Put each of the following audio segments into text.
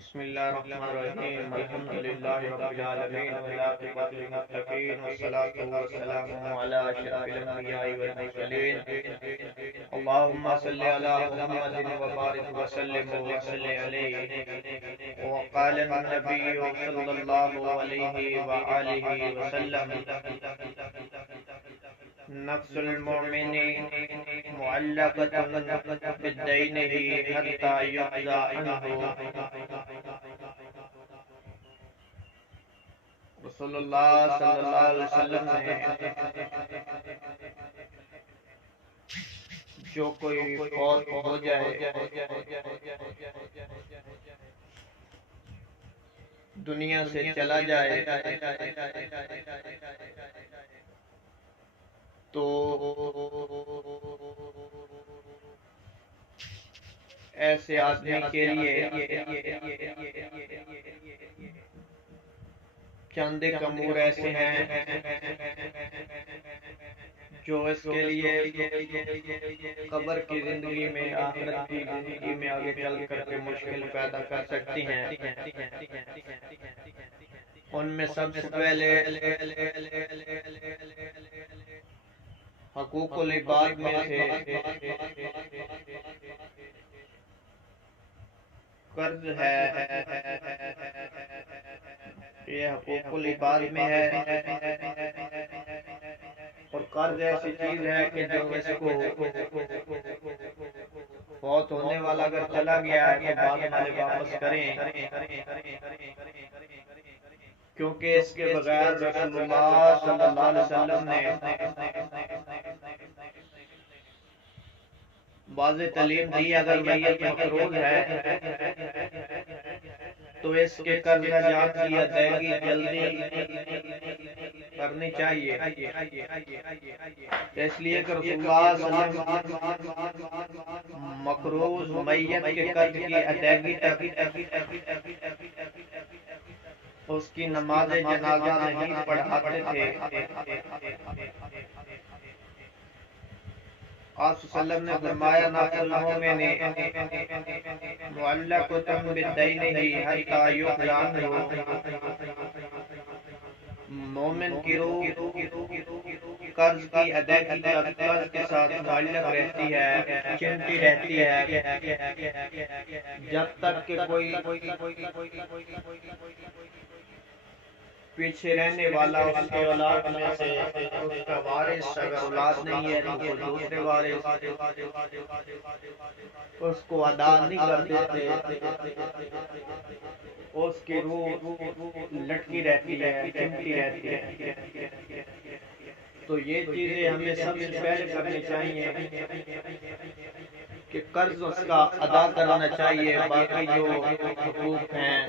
بسم الله الرحمن الرحيم. الحمد لله رب العالمين والعاقبة للمتقين والصلاة والسلام على أشرف الأنبياء والمرسلين. اللهم صل على محمد وبارك وسلم عليه. وقال النبي صلى الله عليه وآله وسلم: نفس المؤمن معلقة بدينه حتى يقضى عنه. رسول اللہ صلی اللہ علیہ وسلم نے جو کوئی فوت ہو جائے، دنیا سے چلا جائے، تو ایسے آدمی کے لیے چند ایک امور ایسے ہیں جو اس کے لیے قبر کی زندگی میں، آخرت کی زندگی میں آگے چل کر کے مشکل پیدا کر سکتی ہیں۔ ان میں سب سے پہلے حقوق العباد میں سے قرض ہے۔ یہ حقوق العباد میں ہے، اور قرض ایسی چیز ہے کہ جو اس کو فوت ہونے والا اگر چلا گیا ہے تو بعد والے واپس کریں، کیونکہ اس کے بغیر رسول اللہ صلی اللہ علیہ وسلم نے واضح تعلیم دی، اگر میت مقروض ہے تو اس کے قرض جات کی ادائیگی جلدی کرنی چاہیے، اس لیے کہ رسول اللہ صلی اللہ علیہ وسلم مقروض میت کے قرض کی ادائیگی تک اس کی نماز جنازہ نہیں پڑھاتے تھے۔ آپ صلی اللہ علیہ وسلم نے فرمایا: نفس المؤمن معلقۃ بدینہ حتی یقضی عنہ۔ مومن کی روح قرض کی ادائیگی تک قرض کے ساتھ معلق رہتی ہے، چمٹی رہتی ہے، جب تک کہ کوئی پیچھے رہنے والا اس کے اولاد میں سے اس کا وارث اگر اولاد نہیں ہے تو کوئی دوسرے وارث اس کو ادا نہیں کر دیتے، اس کی روح لٹکی رہتی ہے، چمٹی رہتی ہے۔ تو یہ چیزیں ہمیں سب سے پہلے کرنی چاہیے کہ قرض اس کا ادا کرنا چاہیے۔ باقی جو حقوق ہیں،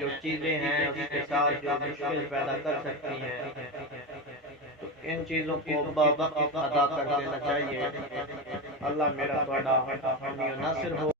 جو چیزیں ہیں اس کے ساتھ جو مشکل پیدا کر سکتی ہیں، تو ان چیزوں کو بوقت ادا کر دینا چاہیے۔ اللہ میرا بڑا حامی و ناصر ہو۔